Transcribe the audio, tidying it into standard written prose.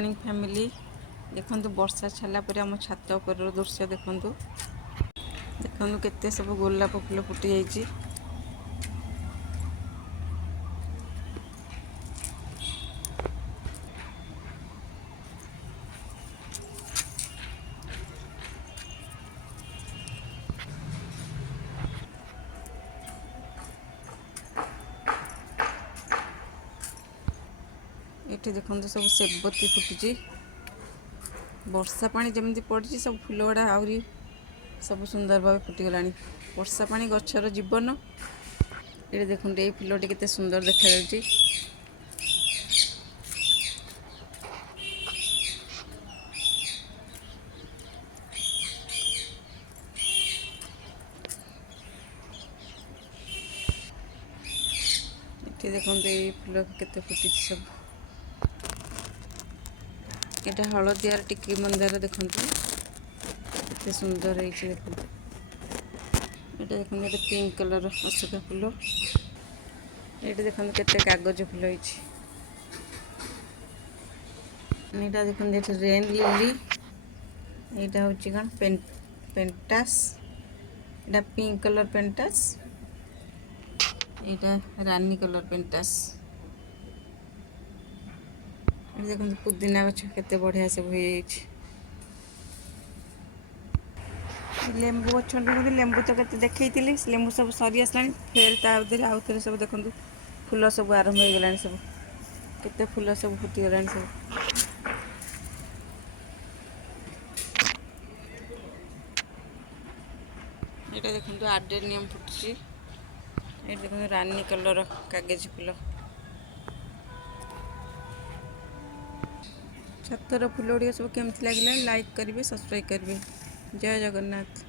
Morning family देखो वर्षा छाला पर आम छात उपर दृश्य देखु देखु केते सब गोलाप फूल फुटी जाइए। ये देखो सब सेबती फुटी वर्षा पानी जमी पड़ी सब फूल गुड़ा आहरी सब सुंदर भाव फुटीगला। वर्षा पानी गचर जीवन। ये देखो ये फूलटी केते सुंदर देखा जाउची। ये देखो ये फूल केते फुटी सब। ये हलदियार टिकी मंदार देखो केते सुंदर है। देखो ये देखो ये पिंक कलर अशोका फूल। ये देखो केते कागज फूल है। यहाँ देखो ये रेन लिली। यहाँ हूँ कौन पेंटास। यहाँ पिंक कलर पेंटास। यहाँ रानी कलर पेंटास। ये देखो पुदीना गछ केते बढ़िया सब हो। लेंबू गछ लेंबू तो केते देखी लेंबू सब सरी आसला फेर तादे आउ थे सब देखो फूल सब आरंभ हो गला। सब केते फूल सब फुटीगला सब। ये देखो आर्डेनियम फुटी। ये देखो रानी कलर कागज फूल। छतर फूल गुड़िया सब केमती लगे लाइक करेंगे सब्सक्राइब करेंगे। जय जगन्नाथ।